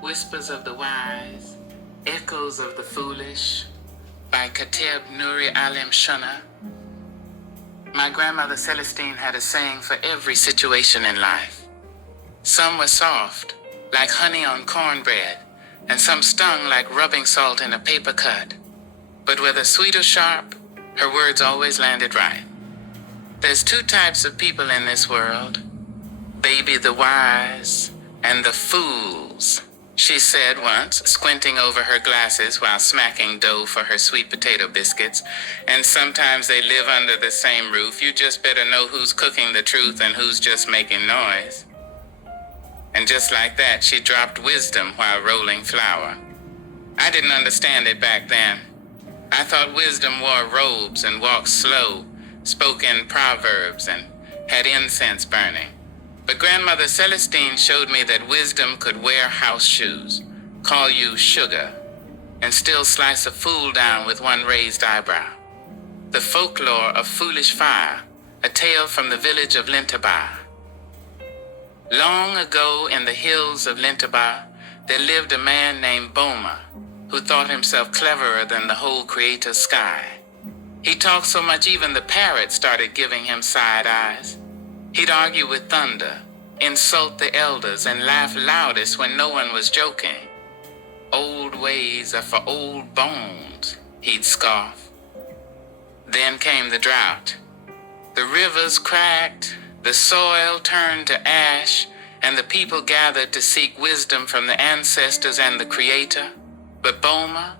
Whispers of the Wise, Echoes of the Foolish by Kateb Nuri Alim Shana. My grandmother Celestine had a saying for every situation in life. Some were soft, like honey on cornbread, and some stung like rubbing salt in a paper cut. But whether sweet or sharp, her words always landed right. There's two types of people in this world, baby the wise and the fools, she said once, squinting over her glasses while smacking dough for her sweet potato biscuits. And sometimes they live under the same roof. You just better know who's cooking the truth and who's just making noise. And just like that, she dropped wisdom while rolling flour. I didn't understand it back then. I thought wisdom wore robes and walked slow, spoke in proverbs, and had incense burning. But Grandmother Celestine showed me that wisdom could wear house shoes, call you sugar, and still slice a fool down with one raised eyebrow. The folklore of Foolish Fire, a tale from the village of Lintaba. Long ago in the hills of Lintaba, there lived a man named Boma, who thought himself cleverer than the whole creator's sky. He talked so much even the parrots started giving him side eyes. He'd argue with thunder, insult the elders, and laugh loudest when no one was joking. Old ways are for old bones, he'd scoff. Then came the drought. The rivers cracked, the soil turned to ash, and the people gathered to seek wisdom from the ancestors and the Creator. But Boma,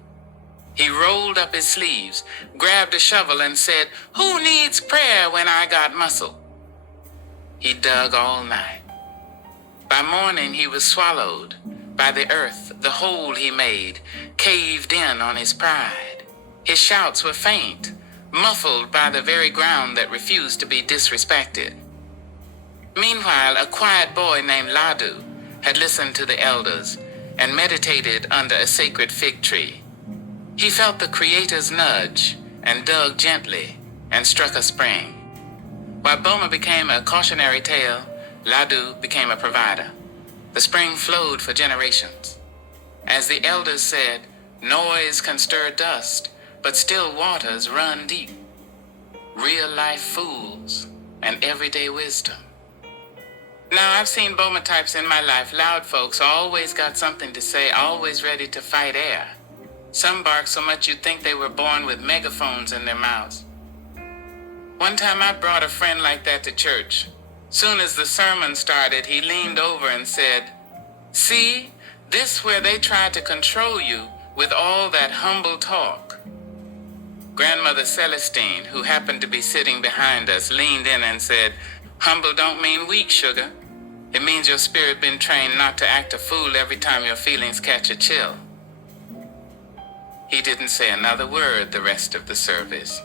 he rolled up his sleeves, grabbed a shovel, and said, "Who needs prayer when I got muscle?" He dug all night. By morning he was swallowed by the earth. The hole he made caved in on his pride. His shouts were faint, muffled by the very ground that refused to be disrespected. Meanwhile, a quiet boy named Ladu had listened to the elders and meditated under a sacred fig tree. He felt the Creator's nudge and dug gently and struck a spring. While Boma became a cautionary tale, Ladu became a provider. The spring flowed for generations. As the elders said, noise can stir dust, but still waters run deep. Real life fools and everyday wisdom. Now, I've seen Boma types in my life, loud folks, always got something to say, always ready to fight air. Some bark so much you'd think they were born with megaphones in their mouths. One time I brought a friend like that to church. Soon as the sermon started, he leaned over and said, "See, this where they tried to control you with all that humble talk." Grandmother Celestine, who happened to be sitting behind us, leaned in and said, "Humble don't mean weak, sugar. It means your spirit been trained not to act a fool every time your feelings catch a chill." He didn't say another word the rest of the service.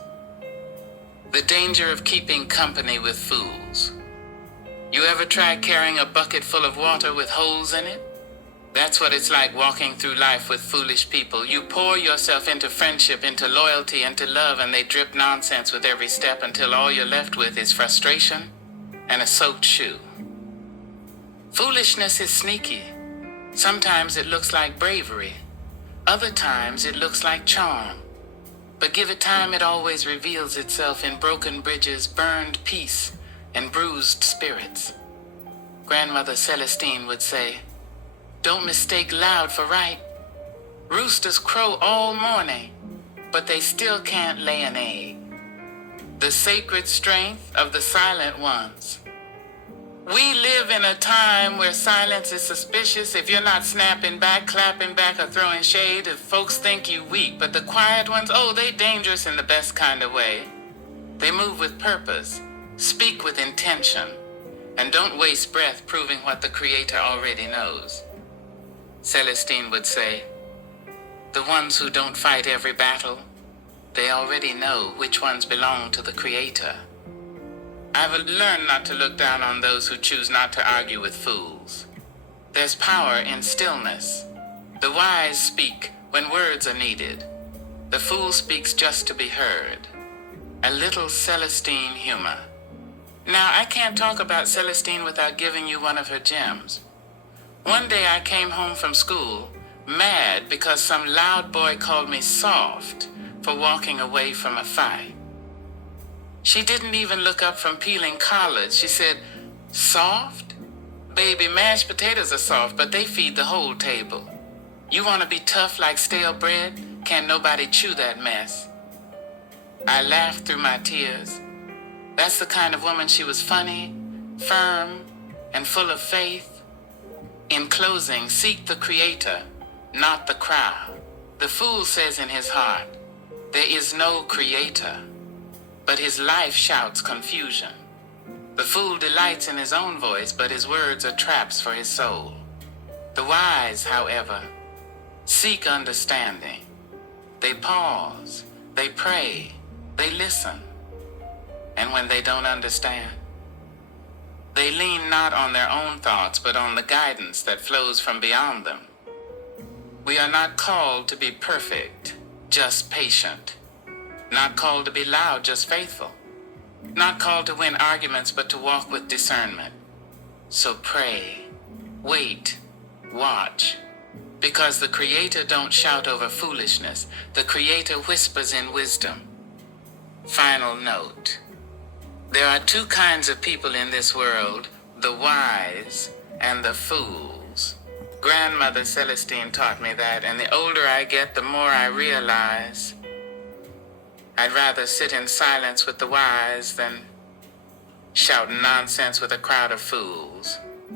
The danger of keeping company with fools. You ever tried carrying a bucket full of water with holes in it? That's what it's like walking through life with foolish people. You pour yourself into friendship, into loyalty, into love, and they drip nonsense with every step until all you're left with is frustration and a soaked shoe. Foolishness is sneaky. Sometimes it looks like bravery. Other times it looks like charm. But give it time, it always reveals itself in broken bridges, burned peace, and bruised spirits. Grandmother Celestine would say, "Don't mistake loud for right. Roosters crow all morning, but they still can't lay an egg." The sacred strength of the silent ones. We live in a time where silence is suspicious. If you're not snapping back, clapping back, or throwing shade, if folks think you weak. But the quiet ones, oh, they dangerous in the best kind of way. They move with purpose, speak with intention, and don't waste breath proving what the Creator already knows. Celestine would say, "The ones who don't fight every battle, they already know which ones belong to the Creator." I've learned not to look down on those who choose not to argue with fools. There's power in stillness. The wise speak when words are needed. The fool speaks just to be heard. A little Celestine humor. Now, I can't talk about Celestine without giving you one of her gems. One day I came home from school mad because some loud boy called me soft for walking away from a fight. She didn't even look up from peeling collards. She said, "Soft? Baby, mashed potatoes are soft, but they feed the whole table. You want to be tough like stale bread? Can't nobody chew that mess." I laughed through my tears. That's the kind of woman she was, funny, firm, and full of faith. In closing, seek the Creator, not the crowd. The fool says in his heart, there is no Creator, but his life shouts confusion. The fool delights in his own voice, but his words are traps for his soul. The wise, however, seek understanding. They pause, they pray, they listen. And when they don't understand, they lean not on their own thoughts, but on the guidance that flows from beyond them. We are not called to be perfect, just patient. Not called to be loud, just faithful. Not called to win arguments, but to walk with discernment. So pray, wait, watch. Because the Creator don't shout over foolishness. The Creator whispers in wisdom. Final note. There are two kinds of people in this world, the wise and the fools. Grandmother Celestine taught me that, and the older I get, the more I realize I'd rather sit in silence with the wise than shout nonsense with a crowd of fools.